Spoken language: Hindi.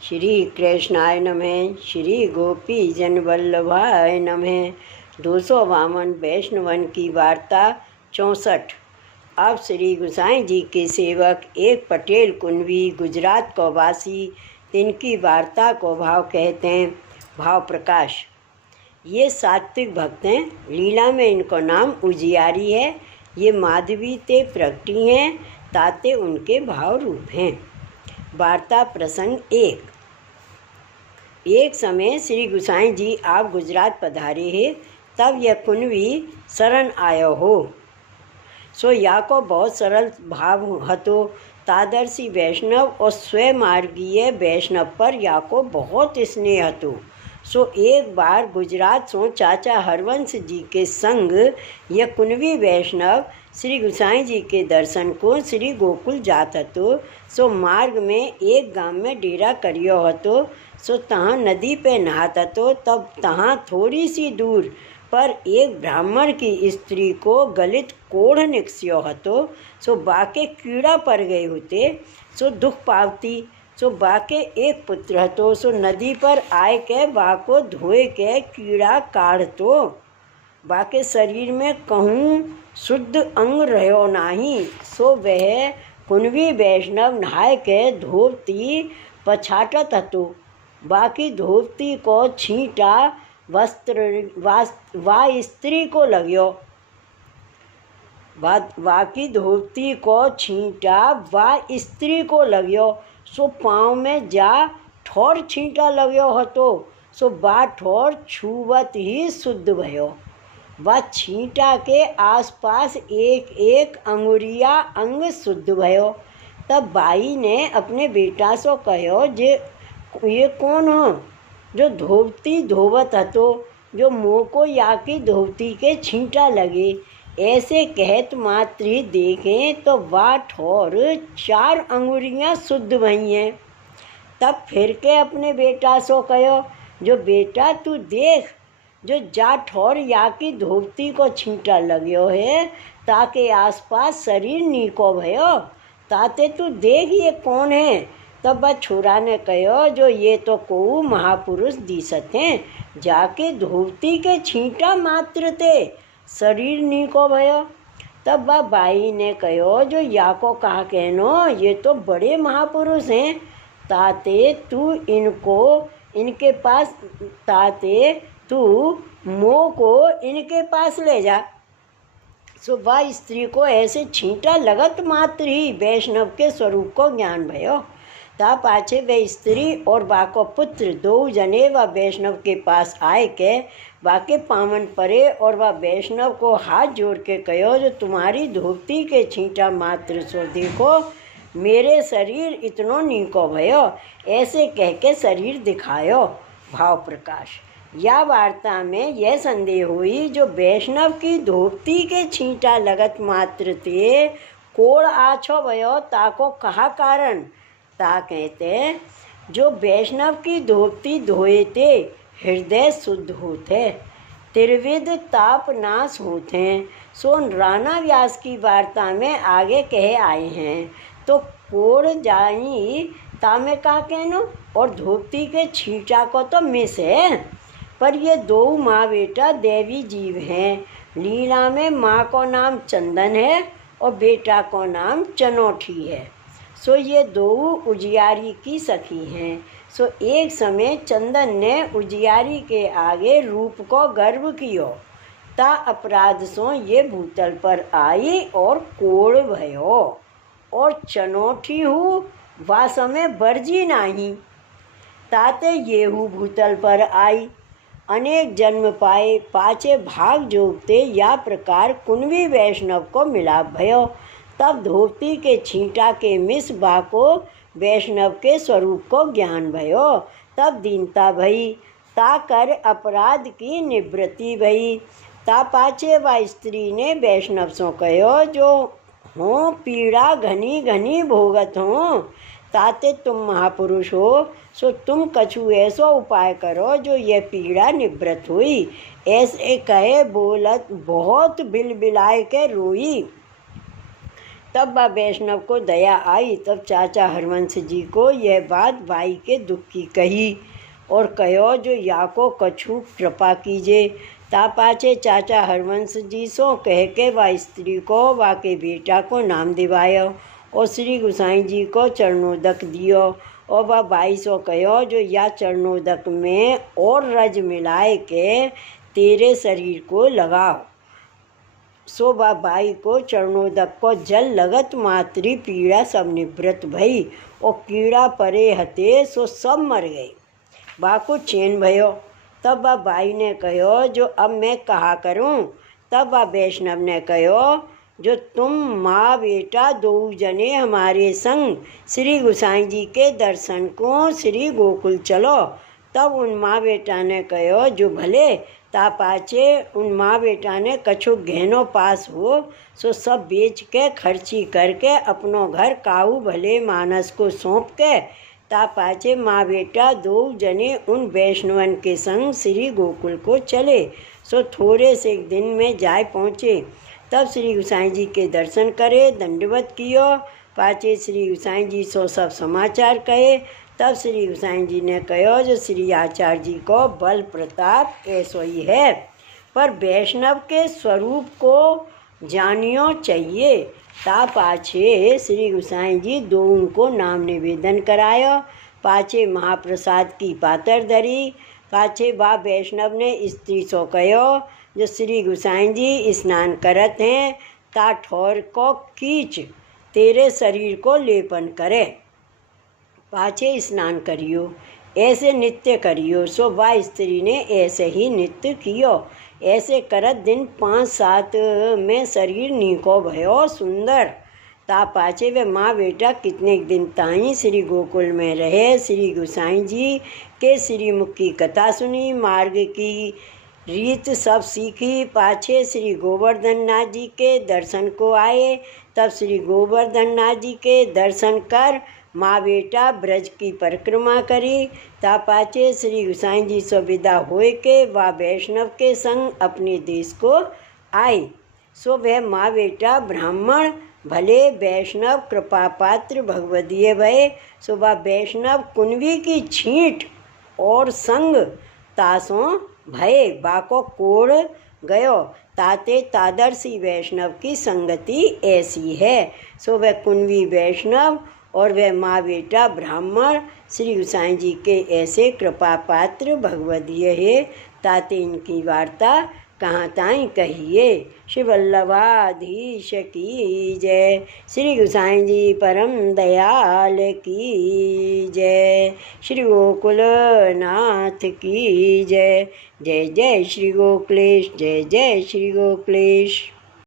श्री कृष्णाय नमः। श्री गोपी जन वल्लभाय नमः। 252 वैष्णवन की वार्ता 64। अब श्री गोसाई जी के सेवक एक पटेल कुंवी गुजरात को वासी तिनकी वार्ता को भाव कहते हैं। भाव प्रकाश। ये सात्विक भक्त हैं। लीला में इनको नाम उजियारी है। ये माधवी ते प्रगटी हैं, ताते उनके भाव रूप हैं। वार्ता प्रसंग एक समय श्री गोसाई जी आप गुजरात पधारे है, तब यह कुंवी शरण आयो हो। सो या को बहुत सरल भाव हतो। तादर्शी वैष्णव और स्वमार्गीय वैष्णव पर या को बहुत स्नेह हतो। सो एक बार गुजरात सो चाचा हरवंश जी के संग यह कुंवी वैष्णव श्री गोसाई जी के दर्शन को श्री गोकुल जात हतो। सो मार्ग में एक गांव में डेरा करियो हतो। सो तहाँ नदी पे नहात हतो। तब तहाँ थोड़ी सी दूर पर एक ब्राह्मण की स्त्री को गलित कोढ़ निकस्यो हतो। सो बाके कीड़ा पड़ गए होते। सो दुख पावती। सो बाके एक पुत्र हतो। सो नदी पर आए के बाको धोए के कीड़ा काढ़तो। बाके शरीर में कहूँ शुद्ध अंग रहो नाही। सो वह कुंवी वैष्णव नहाय के धोती पछाटत हतो। बाकी धोती को छींटा वा स्त्री को लग्यो। बाकी धोती को छींटा वा स्त्री को लग्यो। सो पाँव में जा ठोर छींटा लग्यो हतो। सो बा ठोर छुवत ही शुद्ध भयो। वा छींटा के आसपास एक एक अंगुरिया अंग शुद्ध भयो। तब बाई ने अपने बेटा सो कहो, जे ये कौन हो जो धोती धोवत हतो, जो मुँह को या की धोती के छींटा लगे। ऐसे कहत मात्र ही देखें तो वाह ठोर 4 अंगुरियाँ शुद्ध भई हैं। तब फिर के अपने बेटा सो कहो, जो बेटा तू देख, जो जा ठोर या की धोती को छींटा लग्यो है, ताके आसपास शरीर नीको भयो, ताते तू देख ये कौन है। तब वह छोरा ने कहो, जो ये तो को महापुरुष दिसत हैं, जाके धोती के छींटा मात्र ते शरीर नीको भयो। तब वह बाई ने कहो, जो या को कहा कहनो, ये तो बड़े महापुरुष हैं, ताते तू इनके पास ताते तू मोह को इनके पास ले जा। सो वह स्त्री को ऐसे छींटा लगत मात्र ही वैष्णव के स्वरूप को ज्ञान भयो। ता पाछे वे स्त्री और बाको पुत्र 2 जने व वैष्णव के पास आए के बाके पावन परे और वह वैष्णव को हाथ जोड़ के कहो, जो तुम्हारी धोती के छींटा मात्र सो देखो, मेरे शरीर इतनो नीको भयो। ऐसे कह के शरीर दिखायो। भाव प्रकाश। या वार्ता में यह संदेह हुई, जो वैष्णव की धोती के छींटा लगत मात्र ते कोड़ आछो भयो, ताको कहा कारण। ता कहते, जो वैष्णव की धोती धोए ते हृदय शुद्ध होते, त्रिविध ताप नाश होते। सो राणा व्यास की वार्ता में आगे कहे आए हैं। तो कोड़ जाई तामे कहा कहनो, और धोती के छींटा को तो मिस है। पर ये 2 माँ बेटा देवी जीव हैं। लीला में माँ को नाम चंदन है और बेटा को नाम चनौठी है। सो ये 2 उजियारी की सखी हैं। सो एक समय चंदन ने उजियारी के आगे रूप को गर्व कियो। ता अपराध सो ये भूतल पर आई और कोड़ भयो। और चनौठी हूँ वा समय बरजी नाही, ताते ये हूँ भूतल पर आई। अनेक जन्म पाए पाचे भाग जोगते, या प्रकार कुंवी वैष्णव को मिलाप भयो। तब धोती के छींटा के मिस बाको वैष्णव के स्वरूप को ज्ञान भयो। तब दीनता भई, ता कर अपराध की निवृत्ति भई। ता पाछे व स्त्री ने वैष्णव सो कहो, जो हो पीड़ा घनी घनी भोगत हो, ताते तुम महापुरुष हो। सो तुम कछु ऐसो उपाय करो, जो ये पीड़ा निवृत्त हुई। ऐसे कहे बोलत बहुत बिलबिलाए के रोई। तब वह वैष्णव को दया आई। तब चाचा हरवंश जी को यह बात भाई के दुख की कही और कहो जो या को कछु कृपा कीजिए। ता पाछे चाचा हरवंश जी सो कह के वह स्त्री को वा के बेटा को नाम दिवायो और श्री गुसाई जी को चरणोदक दियो और वह भाई सो कहो जो या चरणोदक में और रज मिलाए के तेरे शरीर को लगाओ। सो वह बाई को चरणोदक को जल लगत मातृ पीड़ा सब निवृत्त भई और कीड़ा परे हते सो सब मर गए। बा को चैन भयो। तब वह बाई ने कहो जो अब मैं कहा करूं। तब वह वैष्णव ने कहो जो तुम माँ बेटा दो जने हमारे संग श्री गुसाई जी के दर्शन को श्री गोकुल चलो। तब उन माँ बेटा ने कहो जो भले। ता पाछे उन माँ बेटा ने कछु गहनों पास हो सो सब बेच के खर्ची करके अपनो घर काऊ भले मानस को सौंप के ता पाछे माँ बेटा दो जने उन वैष्णवन के संग श्री गोकुल को चले। सो थोड़े से एक दिन में जाए पहुँचे। तब श्री गुसाई जी के दर्शन करे दंडवत कियो। पाछे श्री गुसाई जी सो सब समाचार कहे। तब श्री गुसाई जी ने कहो जो श्री आचार्य जी को बल प्रताप ऐसो ही है पर वैष्णव के स्वरूप को जानियो चाहिए। ता पाछे श्री गुसाई जी दो उनको नाम निवेदन करायो। पाछे महाप्रसाद की पातर धरी। पाछे बा वैष्णव ने स्त्री सो कहो जो श्री गुसाई जी स्नान करत हैं ता ठोर को कीच तेरे शरीर को लेपन करे। पाछे स्नान करियो ऐसे नित्य करियो। सो वह स्त्री ने ऐसे ही नित्य कियो। ऐसे करत दिन 5-7 में शरीर नीको भयो सुंदर। ता पाछे वे माँ बेटा कितने दिन ताई श्री गोकुल में रहे। श्री गुसाई जी के श्रीमुख की कथा सुनी, मार्ग की रीत सब सीखी। पाछे श्री गोवर्धन नाथ जी के दर्शन को आए। तब श्री गोवर्धन नाथ जी के दर्शन कर माँ बेटा ब्रज की परिक्रमा करी। ता पाछे श्री गुसाई जी सो विदा होए के वह वैष्णव के संग अपने देश को आई। सो वह माँ बेटा ब्राह्मण भले वैष्णव कृपा पात्र भगवदीय भये। सो वह वैष्णव कुनवी की छींट और संग तासों भये बाको कोड़ गयो। ताते तादर्शी वैष्णव की संगति ऐसी है। सो वह कुनवी वैष्णव और वह माँ बेटा ब्राह्मण श्री गुसाई जी के ऐसे कृपा पात्र भगवदीय है। ताते इनकी वार्ता कहाँ ताई कहिए। श्री वल्लभाधीश की जय। श्री गुसाई जी परम दयाल की जय। श्री गोकुल नाथ की जय। जय जय श्री गोकुलेश। जय जय श्री गोकुलेश।